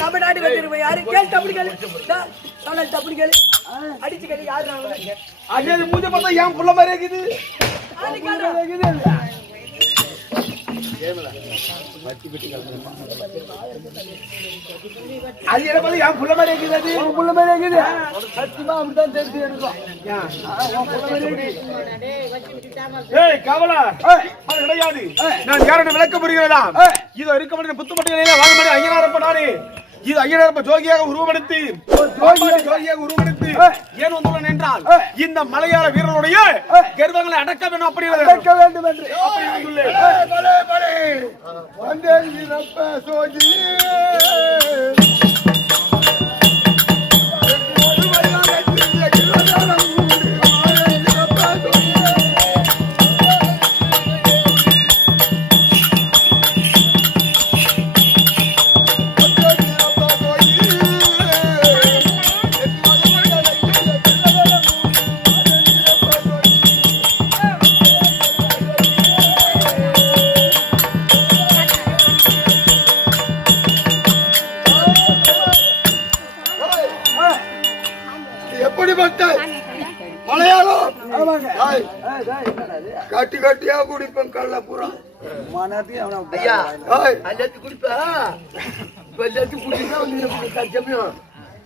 தமிழ்நாடு வந்து யாரு கேள் தப்பு கேளு தப்பு கேளு அடிச்சு கேளு யாரு அஜய் மூஞ்ச பார்த்தா ஏன் புள்ள மாதிரி இருக்குது அது என்ன பார்த்தா ஏன் புள்ள மாதிரி இருக்குது புள்ள மாதிரி இருக்குது சத்தியமா அப்படித்தான் தெரிஞ்சு இருக்கும் ஏய் கவலா அது கிடையாது நான் யாரோட விளக்க புரிகிறதா இதோ இருக்க மாட்டேன் புத்து மட்டையில வாங்க மாட்டேன் ஐயனாரப்ப நானே இது ஐயனாரப்ப ஜோகியாக உருவப்படுத்தி ஏன் வந்துள்ளன் என்றால் இந்த மலையாள வீரனுடைய கர்வங்களை அடக்க வேண்டும் அப்படி அடக்க வேண்டும் என்று கட்டி கட்டியா குடிப்பேன் கள்ள பூரா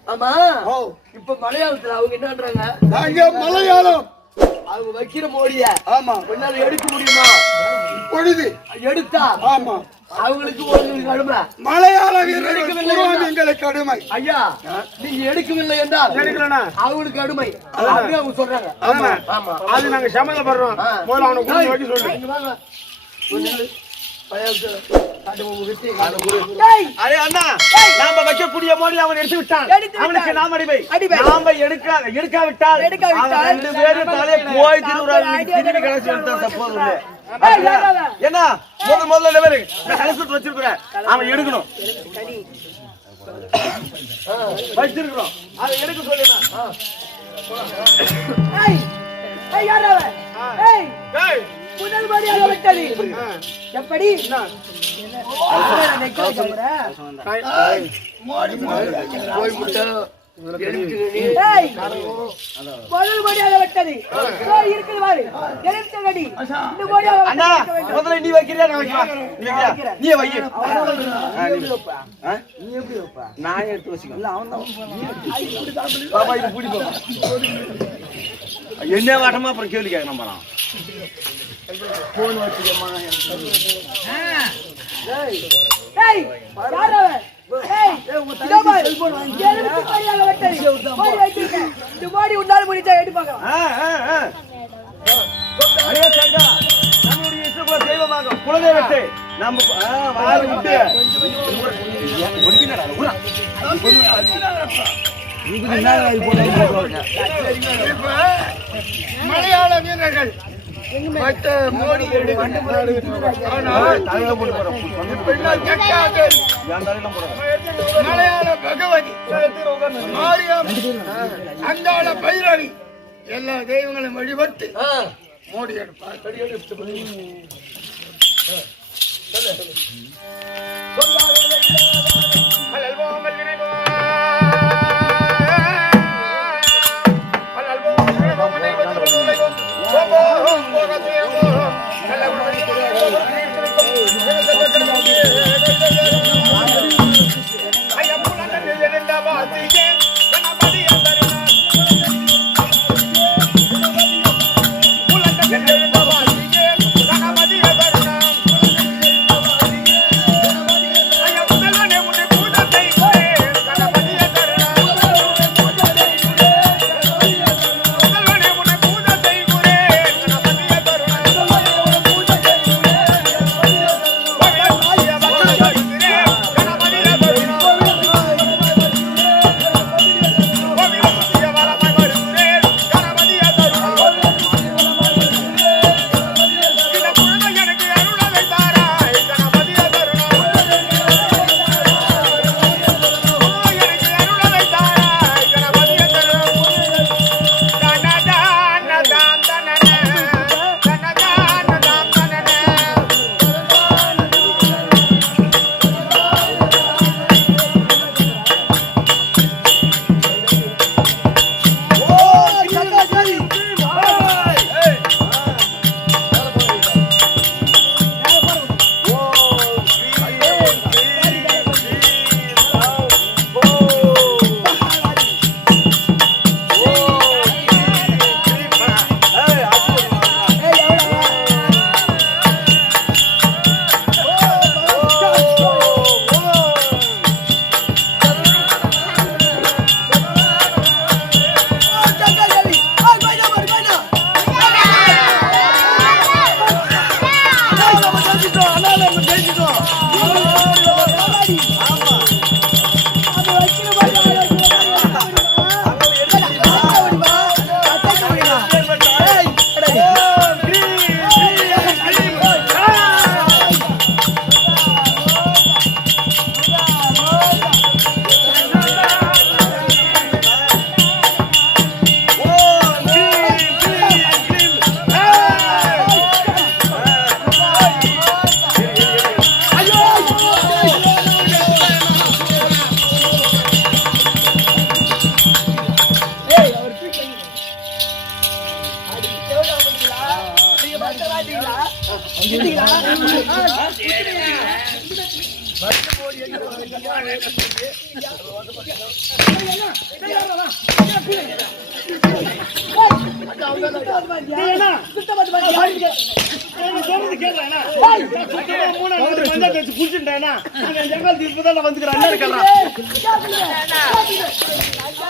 ஆமா இப்ப மலையாளத்துல அவங்க என்னன்றாங்க மலையாளம் அவங்க வைக்கிற மோடிய ஆமா என்னால எடுக்க முடியுமா பொழுது எடுத்தா ஆமா அவங்களுக்கு கடுமை மலையாள எங்களுக்கு கடுமை ஐயா நீங்க எடுக்கவில்லை என்றால் அவங்களுக்கு கடுமை அவங்க சொல்றாங்க ஆமா ஆமா அது நாங்க சம்மதப்படுறோம் முதல்ல அவனை கூட்டி வச்சு சொல்லு அரே அண்ணா நாம வைக்கக்கூடிய மோடி அவன் எடுத்து விட்டான் அவனுக்கு நாம் அடிமை நாம எடுக்காவிட்டால் ரெண்டு பேரும் தலை போய் திரும்பி கடைசி விட்டான் தப்போது என்ன முதல்ல கடைசி வச்சிருக்கிறேன் அவன் எடுக்கணும் வச்சிருக்கிறோம் அதை எடுக்க சொல்லுங்க முதல் மரியாதை விட்டது எப்படி முதல் மரியாதை விட்டது இருக்குது பாரு எழுத்துங்கடி இந்த முதல்ல நீ வைக்கிறியா நான் வைக்கிறேன் நீ வை நீ எப்படி வைப்பா நான் எடுத்து வச்சுக்கோ அவன் பாப்பா இது பூடி பாப்பா என்ன வாட்டமா அப்புறம் கேள்வி கேட்கணும் போறான் போன் வச்சுக்கமா குலதெய்வத்தை நம்ம மலையாள வீரர்கள் மலையாள பகவதி அங்காள பைரவி எல்லா தெய்வங்களையும் வழிபட்டு மோடி எடுப்பார்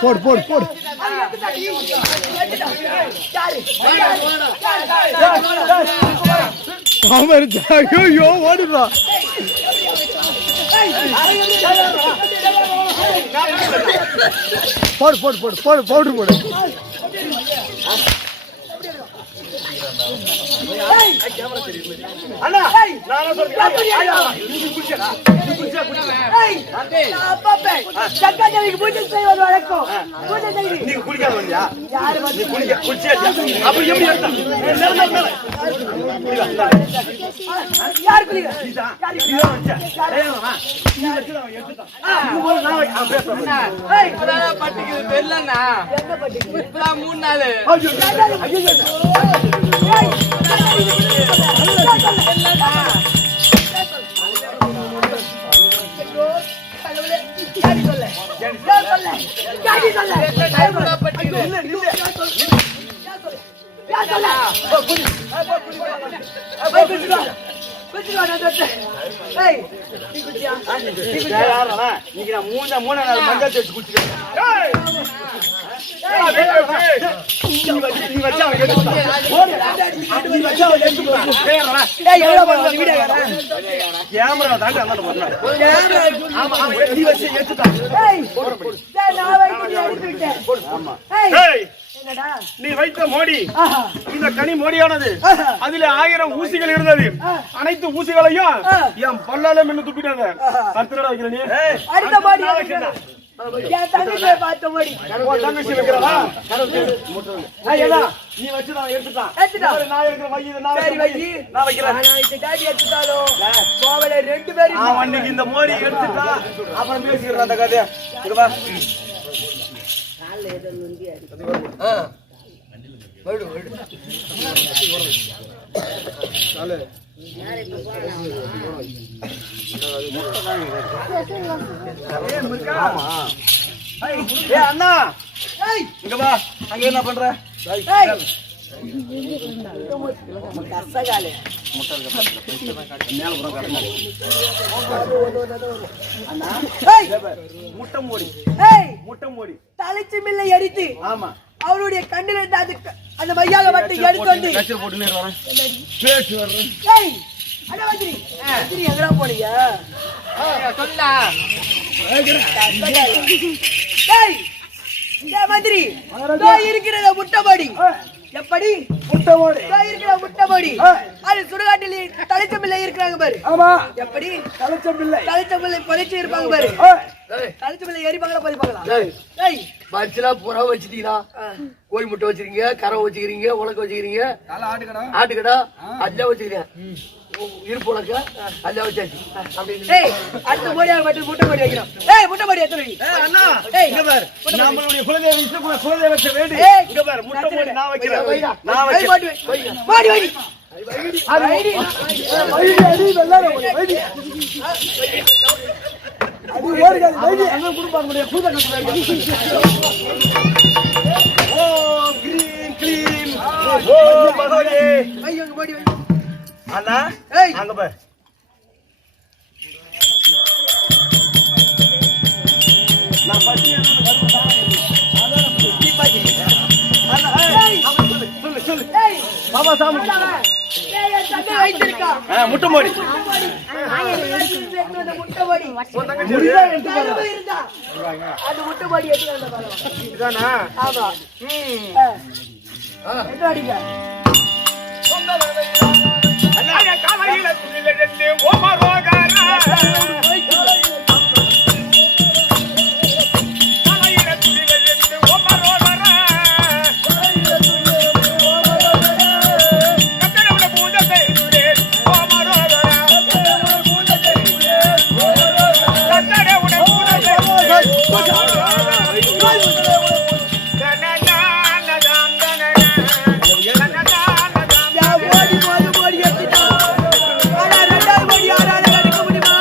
போடு போடு போடு ஐயோ ஓடுறா போடு போடு போடு போடு பவுடர் போடு அண்ணா நான் பூஜை செய்வது வழக்கம். பூஜை செய்து நீங்க குளிக்காத வந்தியா? யாரு வந்து நீ குளிக்க குளிச்சியா? அப்ப எப்படி எடுத்தா? யார் குளிக்க? இதான் இதான் வச்சா. ஏமா நீ வச்சு அவன் எடுத்துட்டான். இது போல நான் அவன் பேசுறேன். ஏய், இப்பதான் பட்டிக்குது தெரியலண்ணா. என்ன பண்ணிட்டு? இப்பதான் 3 நாள். ஐயோ ஐயோ ஏய், நீங்க மூணு நாள் மஞ்சள் தேய்ச்சி குடிச்சிருக்கேன். நீ வச்சா அவன் எடுத்துட்டான். நீ வச்சா அவன் எடுத்துட்டான். கேமரா தாண்டி அந்தாண்ட போறான். ஆமா ஆமா நீ வச்சு எடுத்துட்டான். ஆமா ஏய் நீ வைத்த மோடி இந்த கனி மோடியானது அதிலே 1000 ஊசிகள் இருந்தது. அனைத்து ஊசிகளையும் என் பல்லால மின்னு துப்பிட்டாங்க. அத்தனடா வைக்கிற நீ அடுத்த மாடி என் தங்கச்சியை பார்த்த மாடி தங்கச்சி வைக்கிறதா நீ வச்சு நான் எடுத்துட்டான். நான் இருக்கிற வை சரி வை. நான் வைக்கிறேன். இந்த டாடி எடுத்துட்டாலும் கோவலை 2 பேரும் அவன் அன்னைக்கு இந்த மோடி எடுத்துட்டான். அப்புறம் பேசிக்கிறேன் அந்த கதையை. இங்க வா. அண்ணா இங்க வா. அங்க என்ன பண்ற? முட்டை மூடி தலைச்சி மில்லை எரித்து ஆமா அவளுடைய கண்ணில் இருந்து அந்த மையாக மட்டும் எடுத்து வந்து ஏய், அட மந்திரி, மந்திரி எங்கடா போனீங்க? சொல்லா. ஏய், ஏய் மந்திரி, இதோ இருக்கிறத முட்டைமாடி. எப்படி முட்டை இருக்கிற முட்டைமாடி அது சுடுகாட்டில் தலைச்சமில்லை இருக்கிறாங்க பாரு. ஆமா எப்படி தலைச்சமில்லை தலைச்சமில்லை பறிச்சு இருப்பாங்க பாரு. தலைச்சமில்லை எரிப்பாங்களா பறிப்பாங்களா? ஏய் பரிசுலா புறா வச்சுட்டீங்களா? கோழி முட்டை வச்சிருக்கீங்க, கரை வச்சுக்கிறீங்க, உலக்க வச்சுக்கிறீங்க, ஆட்டுக்கடா அல்ல வச்சுக்கிறீங்க, இருப்பு உலக்க அல்ல வச்சாச்சு. ஏய் அடுத்த மோடியாக மட்டும் முட்டை மாடி வைக்கிறோம். ஏய் முட்டை மாடி எத்தனை வை? அண்ணா இங்க பாரு நம்மளுடைய குலதெய்வ விஷ்ணு குலதெய்வத்தை வேண்டி ஏய் இங்க பாரு முட்டை மூடி நான் வைக்கிறேன். நான் ஏய் வைக்கிறேன். மாடி வை. மாடி வை. அது வைடி அடி வெள்ளார வைடி அது ஓடுகாது வைடி அங்க குடுப்பாங்க முடிய பூஜை கட்டுறாங்க. ஓ கிரீன் கிரீன் ஓ மகோதே வை அங்க மாடி வை. அண்ணா ஏய் அங்க பாரு நான் பத்தி என்ன சொல்லு ஏய் பாபா சாமி ஏய் என் தங்கை வைத்திருக்கா. முட்டை மூடி அந்த முட்டை மாடி முடியா எடுத்து பாரு. கருவு இருந்தா அந்த முட்டை மாடி எடுத்து வந்த பாரு. இதானா ஆமா. என்ன அடிங்க? அண்ணா காலையில துணில ரெண்டு ஓமரோகரா யா ஓடி ஓடி ஓடி எடுத்துட்டா. ஆனா ரெண்டாவது மாடி யாரால எடுக்க முடியுமா?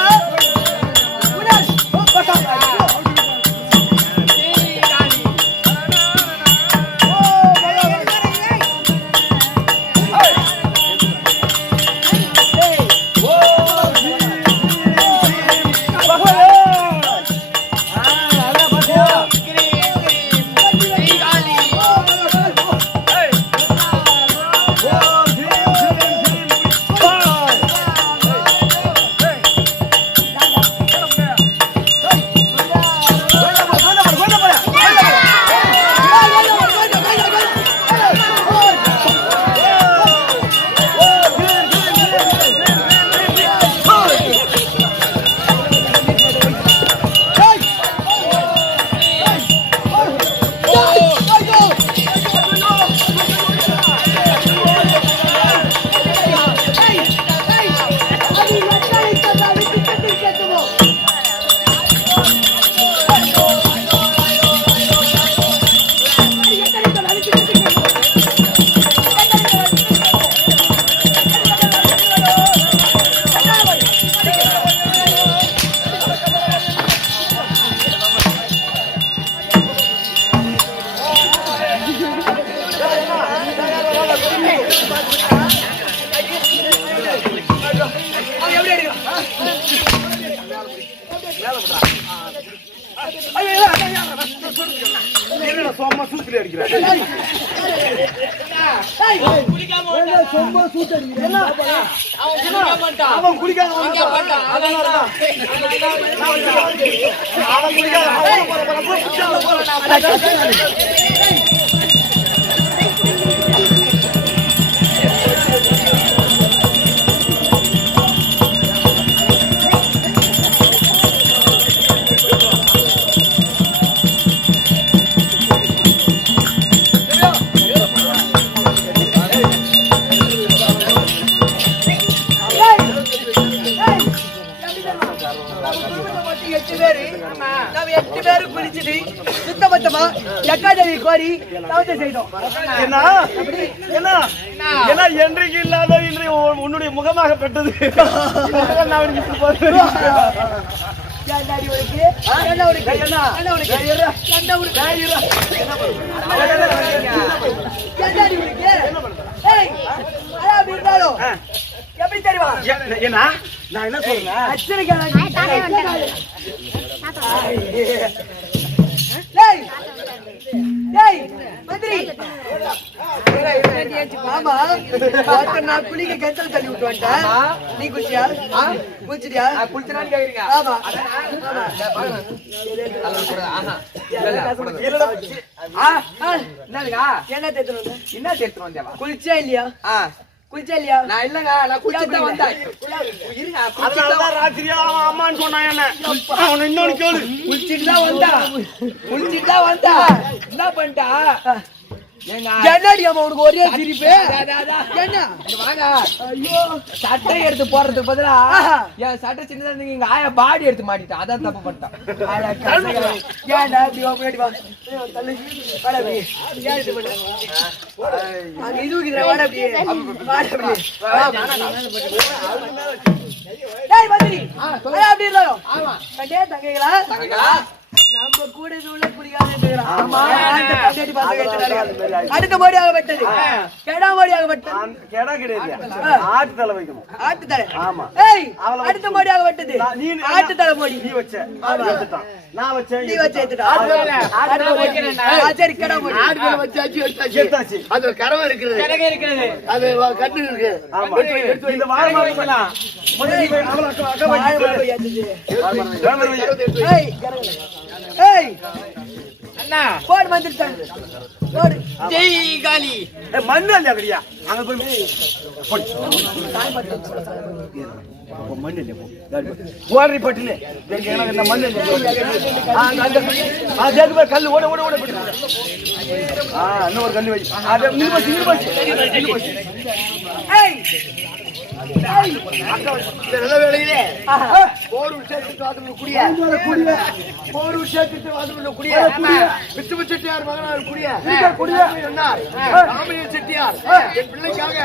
சோமா சூத்துல அடிக்கிறேன் அவன் குடிக்காத என்றைக்கு இல்லாத இன்று உன்னுடைய முகமாக பெற்றது. எப்படி தெரியுமா என்ன நான் என்ன சொல்றேன் மாமா நான் குளிக்க கெத்தல் தள்ளி விட்டு வந்துட்டேன். நீ குளிச்சியா? குளிச்சிட்டியா? குளிச்சனான்னு கேக்குறீங்க? ஆமா. என்ன தேத்துட்டு வந்தேன்? குளிச்சா இல்லையா? குளிச்சா இல்லையா? நான் இல்லங்க, நான் குளிச்சுட்டு வந்தேன். இருங்க, அதனாலதான் ராத்திரியா அவன் அம்மான்னு சொன்னான். என்ன அவன் இன்னொன்னு கேளு. குளிச்சுட்டு தான் வந்தா என்ன பண்ணிட்டா என்னடி அம்மா உனக்கு ஒரே சிரிப்பு? என்ன வாங்க, ஐயோ சட்டை எடுத்து போறதுக்கு பதிலா என் சட்டை சின்னதா இருந்தீங்க, இங்க ஆயா பாடி எடுத்து மாட்டிட்டான். அதான் தப்பு பண்ணிட்டான். ஏன்டா இப்படி வா, முன்னாடி வா. தள்ளு. வாடா அப்படி. ஏன் இது பண்ண? அங்க இது இருக்குதுடா, வாடா அப்படி. வாடா அப்படி. டேய் மந்திரி. அப்படி இல்லோ. ஆமா. கண்டே தங்கைகளா? நம்ம கூட உள்ள புடிக்காதே. ஆமா. அந்த கண்டேடி பாச கேட்டனால அடுத்த மோடியாக வெட்டது. கேடா மோடியாக வெட்டது. கேடா கிடையாது. ஆட்டு தலை வைக்கணும். ஆட்டு தலை. ஆமா. ஏய் அடுத்த மோடியாக வெட்டது. ஆட்டு தலை மோடி. நீ வச்ச. எடுத்துட்டான். நான் வச்சேன். நீ வச்ச எடுத்துட்டா. ஆட்டு தலை வைக்கறேன். சரி கேடா மோடி. ஆடு தலை வச்சாச்சு எடுத்தாச்சு. அது கரவை இருக்குது. அது கட்டு இருக்கு. ஆமா. இந்த வாழை மரம் எல்லாம் முதல்ல அவள அக்க வச்சு. ஏய் ஏய் அண்ணா போடு மந்திரிச்சான். போடு. ஜெய் காளி. மண்ணு இல்லையா கடியா? அங்க போய் போடு. மண்ணு இல்லையா? ஓடி பட்டுல எனக்கு இந்த மண்ணு அந்த கல் ஓட ஓட ஓட போட்டு. இன்னொரு கல் வை. அது நிறுவச்சு. ஏய் நல்ல வேலையிலே போர் விஷயத்துக்கு வாசல் குடிய போர் விஷயத்துக்கு வாசல் குடிய விஷ்ணு செட்டியார் மகனார் குடிய சொன்னார். ராமலிங்க செட்டியார் என் பிள்ளைக்காக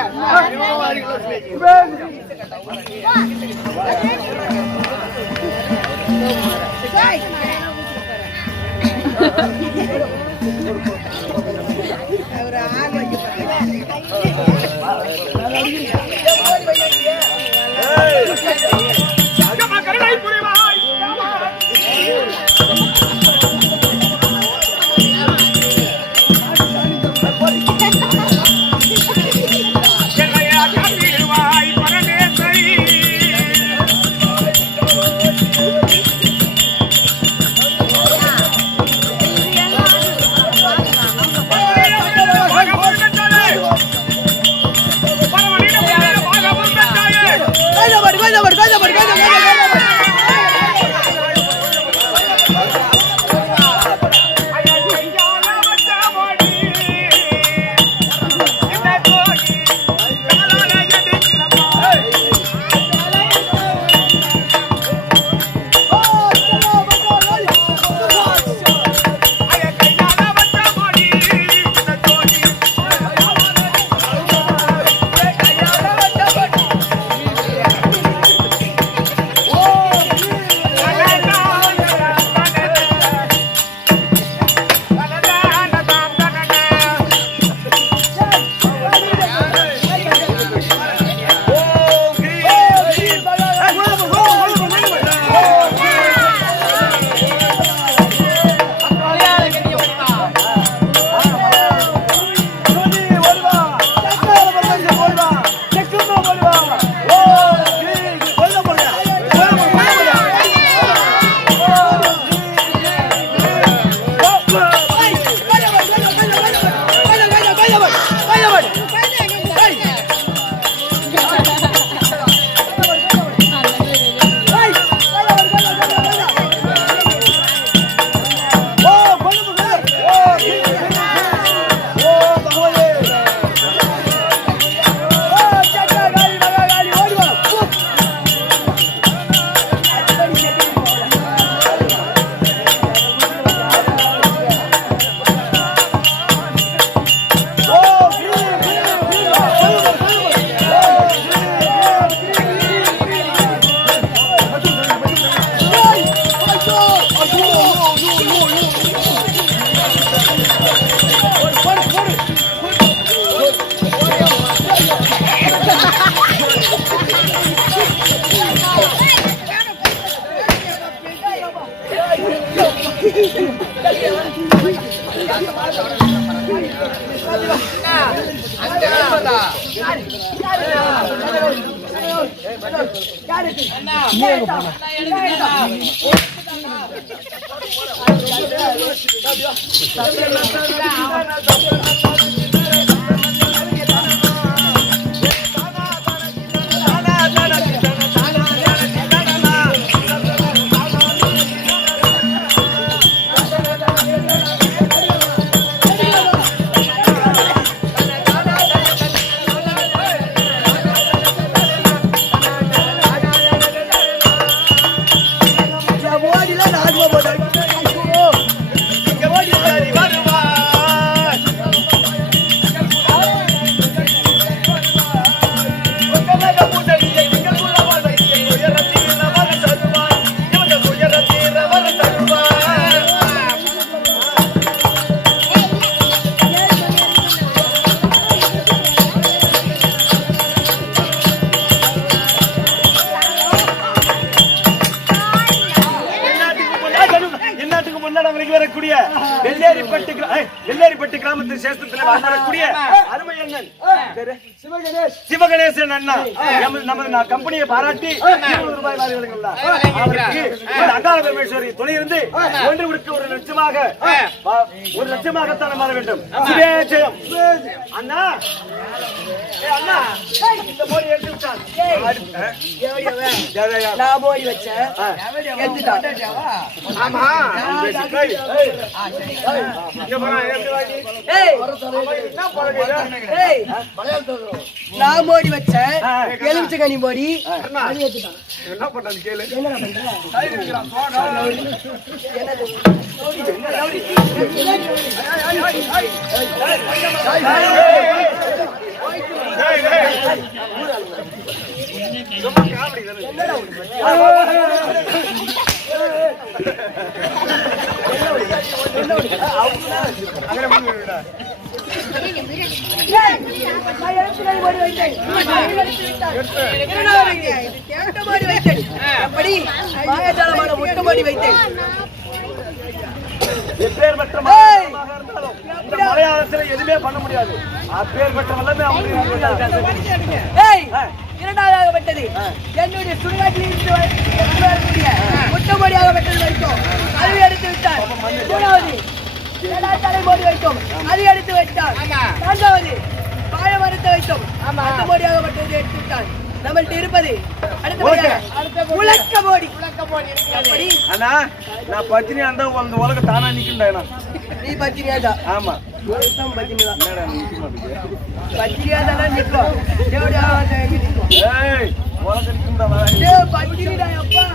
வரக்கூடிய வெள்ளேரிப்பட்டி கிராமத்து சேஸ்திரத்தில் வரக்கூடிய அருமை அண்ணன் சிவகணேசன் அண்ணா நமது கம்பெனியை பாராட்டி 20 ரூபாய் வாரி வழங்குகிறார். அவருக்கு அங்காள பரமேஸ்வரி துணை இருந்து ஒன்று விடுக்க 1 லட்சமாகத்தான் மாற வேண்டும். சுபேஜயம் அண்ணா அண்ணா இந்த போடி எடுத்து விட்டான். நான் போடி வச்சேன். ஆமா நான் போடி வச்சேன். எலுமிச்சை கனி போடி என்ன பண்றது கேளு. எப்பேற்பட்ட மலையாளத்துல எதுவுமே பண்ண முடியாது. அப்பேற்பட்ட எல்லாமே இரண்டாவதாகப்பட்டது என்னுடைய சுடுகாட்டில் முட்டமொழியாகப்பட்டது வைத்தோம். அதை எடுத்து விட்டார். மூணாவது தலைமோடி வைத்தோம். அதை எடுத்து விட்டார். நான்காவது வாழ மரத்தை வைத்தோம். முட்டமொழியாகப்பட்டது எடுத்து விட்டார். நம்மள்ட்ட இருப்பது உலக்க மோடி. அண்ணா நான் பத்தினியா இருந்தா உங்க உலகம் தானா நிக்கின்றா. நீ பத்திரியாதா? ஆமா பத்திரியாதான் நிற்கும். உலகம் நிக்கின்றா. பத்திரிடா அப்பா.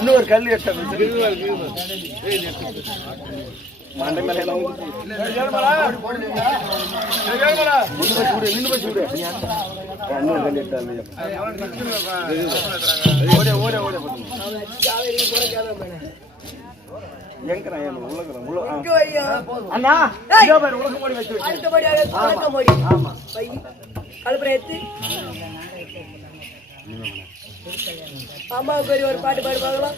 இன்னொரு கல் எட்ட மண்டை மேல அண்ணா உலகம் மோடி வச்சு அம்மாவுக்கு ஒரு பாட்டு பாடு பார்க்கலாம்.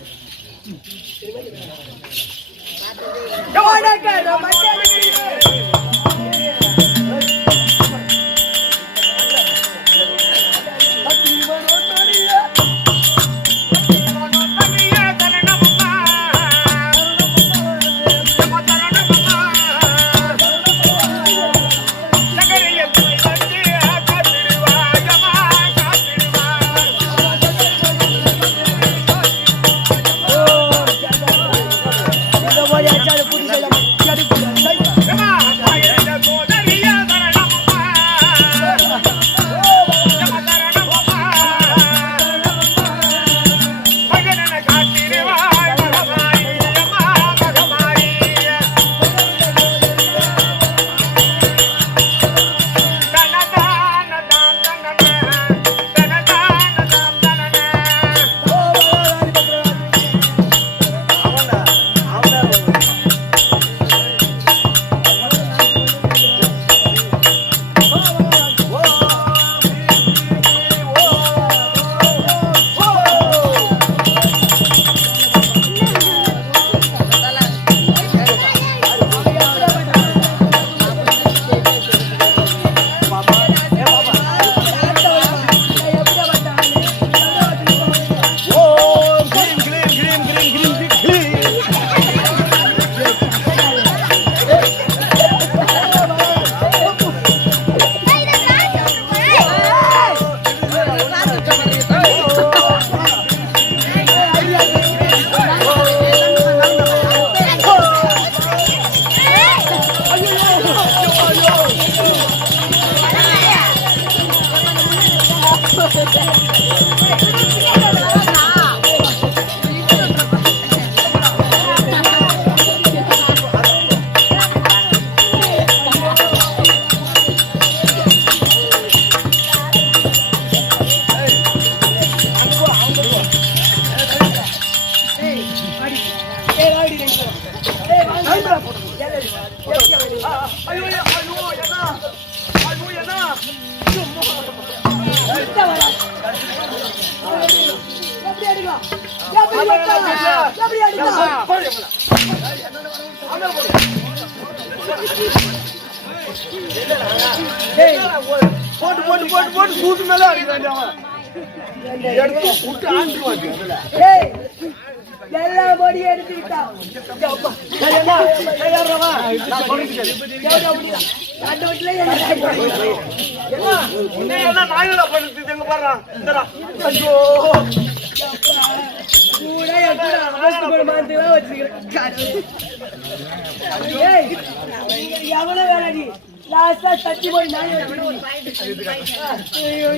Come on, எப்படி அடிச்சா? டேய், போட்டு போட்டு போட்டு போட்டு சூட்டு மேல அடிக்கிறான் அவன். எடுத்து விட்டு ஆண்டுவாங்க அதுல. டேய், எல்லா பொடியும் எடுத்துக்கிட்டான். சரி, என்ன? கையாடுறவா? நான் சொல்லிட்டு கேளு. அந்த வீட்டுல என்ன என்ன என்ன நாயகடா பண்ணுது எங்க பாருடா. இந்தடா. ஐயோ. கூட எடுத்து ஆஸ்தி போட மாட்டேவா வச்சிருக்கேன். ஏய், நீங்க எவ்வளவு வேலைடி? லாஸ்டா தட்டி போய் நானே வச்சிருக்கேன். ஐயோ,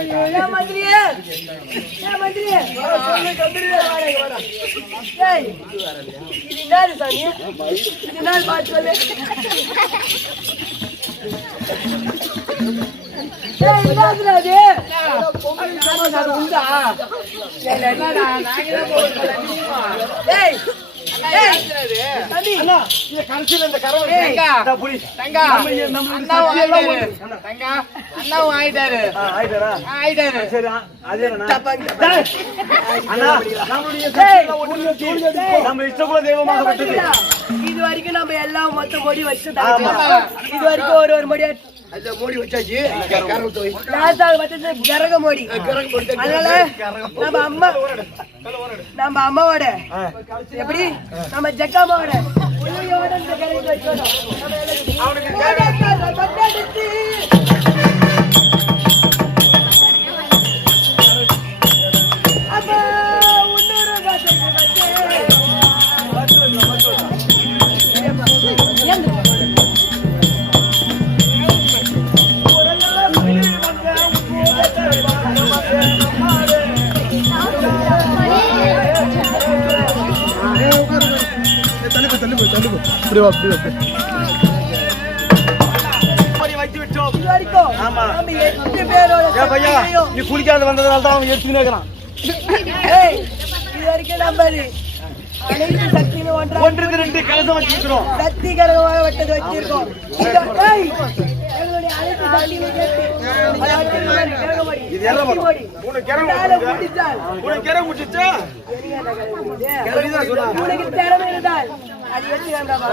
ஐயோ, ஏன் மந்திரியே? ஏன் மந்திரியே? சொல்லு கம்பீரே வாடா. ஏய், இது என்னது சாமி? இது என்னது பாத்து சொல்லு. ஏய், என்னதுடா இது? அது உண்டா? என்னடா நாங்கதான் போறோம். ஏய், ஏய், தம்பி, அண்ணா, இந்த கடைசியில இந்த கரவை ஏய், இந்த புடி. தங்கா அண்ணாவும் ஆயிட்டாரு தங்கா அண்ணாவும் ஆயிட்டாரு ஆயிட்டாரா? ஆயிட்டாரு சரி, அதே அண்ணா. தப்பாங்க. அண்ணா, நம்மளுடைய சக்தியில ஒன்று நம்ம இஷ்டகுல தெய்வமாக விட்டது. இது வரைக்கும் நம்ம எல்லாம் மொத்த மொழி வச்சுதான் இது வரைக்கும் ஒரு மொழியா அந்த மூடி வச்சாச்சு கரவத்து வை லாஸ்டாக வச்சது கரக மொழி. அதனால நம்ம அம்மாவோட எப்படி நம்ம ஜக்காமாவோட புள்ளையோட இந்த கரையை வச்சோம். அப்பா உன்னொரு இப்படி வா, இப்படி வா, இப்படி. அப்படி வைத்து விட்டோம். இது வரைக்கும் ஆமா. நம்ம 8 பேரோட ஏன் பையா, நீ குளிக்காத வந்ததுனால தான் அவன் எடுத்துக்கினே இருக்கிறான். ஏய், இது வரைக்கும் நம்ம அனைத்து சக்தியுமே ஒன்றுக்கு ரெண்டு கலசம் வச்சிருக்கிறோம். சக்தி கரகமாக வட்டது வச்சிருக்கோம். ஏய், எங்களுடைய அனைத்து சக்தியுமே சேர்த்து அதை வச்சிருக்கோம். கரகமடி, இது என்ன பண்ணும்? சக்திமடி. உனக்கு கிரகம் இதால முடிச்சால் உனக்கு கிரகம் முடிச்சிச்சா? உனக்கு திறமை இருந்தால் அது எடுத்து வேண்டாமா?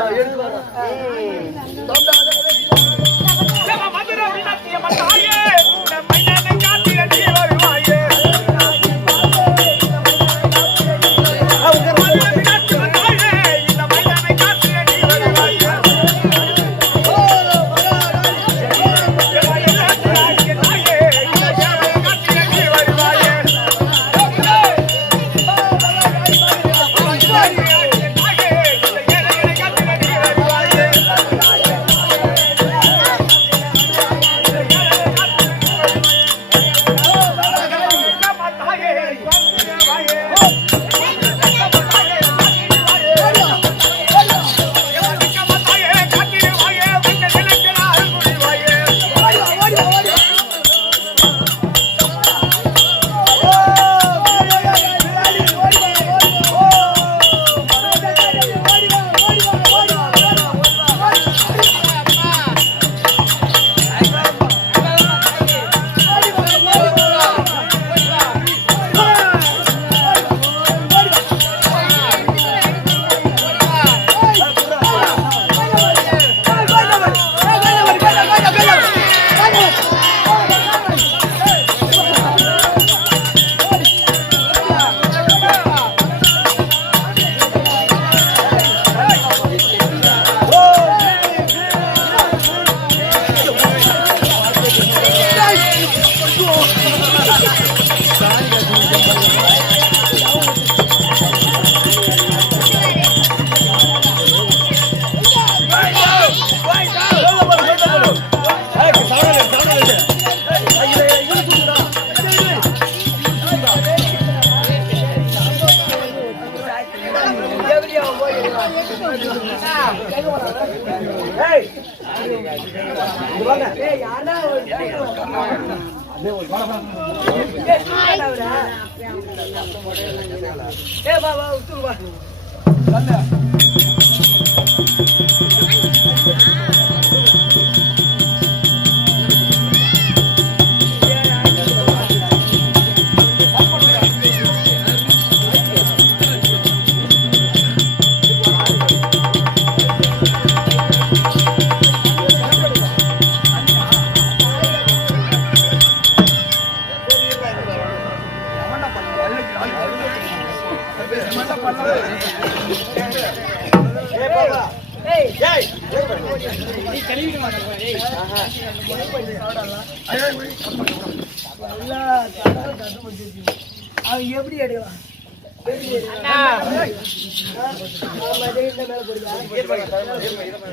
அவன் எப்படி எடுக்கலாம்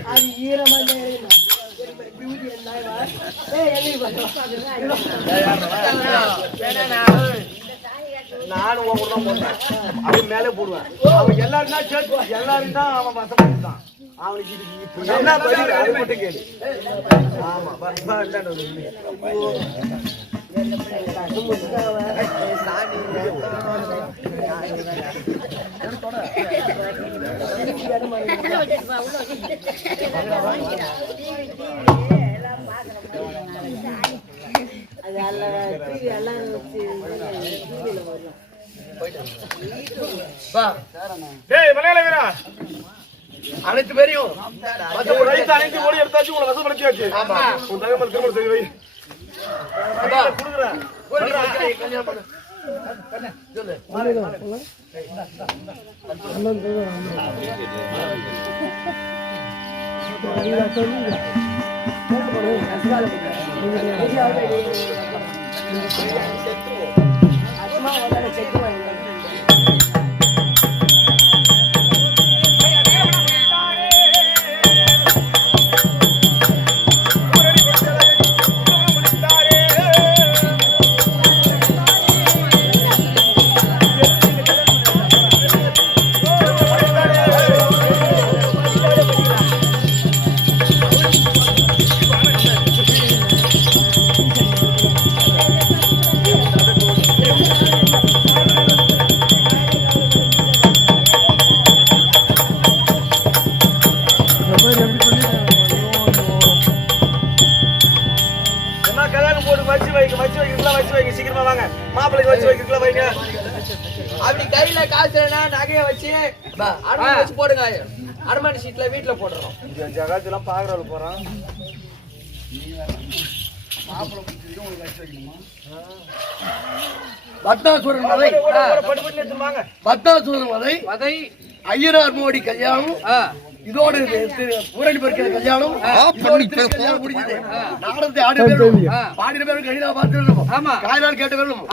அது ஈரமா நானும் தான் போட்டேன் அவன் மேலே போடுவேன் அவன் எல்லாரும் தான் கேட்பான் எல்லாரும் தான் அவன் வசப்படுத்தான் அவனுக்கு இது என்ன பதில் அது மட்டும் கேளு ஆமா அனைத்து பேரையும் அனைத்து ஓடி எடுத்தாச்சு உங்களை வசப்படுத்தியாச்சு உன் தகவல் திருமணம் செய்து வை சீக்கிரமா வாங்க மாப்பிள்ளைக்கு வச்சு வைக்கிறதுல வைங்க அப்படி கையில காசுனா நகைய வச்சு அடமானம் வச்சு போடுங்க அடமான சீட்ல வீட்டுல போடுறோம் இந்த ஜகாத்தெல்லாம் பாக்குறவங்க போறான் பத்மாசுரன் மலை பத்மாசுரன் மலை ஐயனார் மோடி கல்யாணம் இதோடு பூரணி பறிக்கிற கல்யாணம் கல்யாணம் முடிஞ்சது நாடகத்தை ஆடி பேரும் பாடின பேரும் கையில பார்த்து காயினால் கேட்டு வரணும்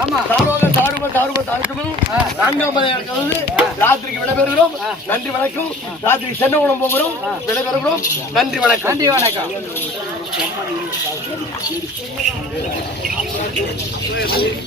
சாருவ தாழ்த்தும் நான்காம் மலை கலந்து ராத்திரிக்கு விடைபெறுகிறோம் நன்றி வணக்கம் ராத்திரி சென்ன உணவு போகிறோம் விடைபெறுகிறோம் நன்றி வணக்கம் நன்றி வணக்கம்